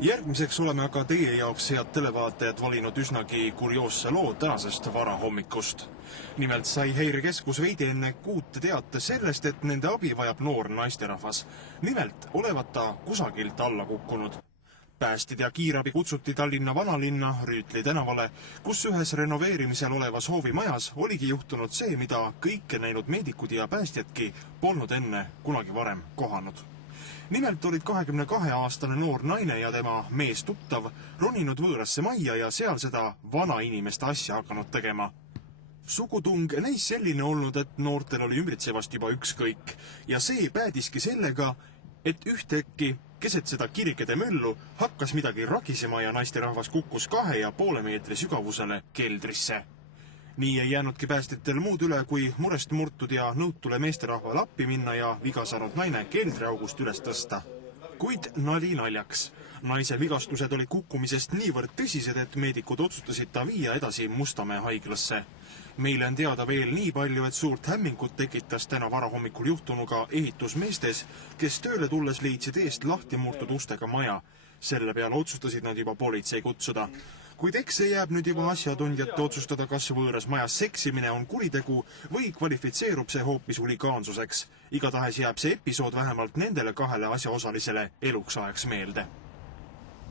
Järgmiseks oleme aga teie jaoks, head televaatajad, valinud üsnagi kurioosse loo tänasest varahommikust. Nimelt sai Häirekeskus veidi enne 6 teate sellest, et nende abi vajab noor naisterahvas. Nimelt olevat ta kusagilt alla kukkunud. Päästid ja kiirabi kutsuti Tallinna vanalinna Rüütli tänavale, kus ühes renoveerimisel olevas hoovimajas oligi juhtunud see, mida kõike näinud meedikud ja päästjadki polnud enne kunagi varem kohanud. Nimelt olid 22-aastane noor naine ja tema mees tuttav roninud võõrasse majja ja seal seda vanainimeste asja hakanud tegema. Sugutung näis selline olnud, et noortel oli ümbritsevast juba ükskõik ja see päädiski sellega, et ühtäkki keset seda kirikede möllu hakkas midagi ragisema ja naisterahvas kukkus 2,5 meetri sügavusele keldrisse. Nii ei jäänudki päästjatel muud üle, kui murest murtud ja nõutule meesterahvale appi minna ja viga saanud naine keldriaugust üles tõsta. Kuid nali naljaks. Naise vigastused olid kukkumisest niivõrd tõsised, et meedikud otsustasid ta viia edasi Mustamäe haiglasse. Meile on teada veel nii palju, et suurt hämmingut tekitas täna varahommikul juhtunuga ehitusmeestes, kes tööle tulles leidsid eest lahti murtud ustega maja. Selle peale otsustasid nad juba politsei kutsuda. Kuid eks see jääb nüüd juba asjatundjate otsustada, kas võõras majas seksimine on kuritegu või kvalifitseerub see hoopis huligaansuseks. Igatahes jääb see episood vähemalt nendele 2 asjaosalisele eluks ajaks meelde.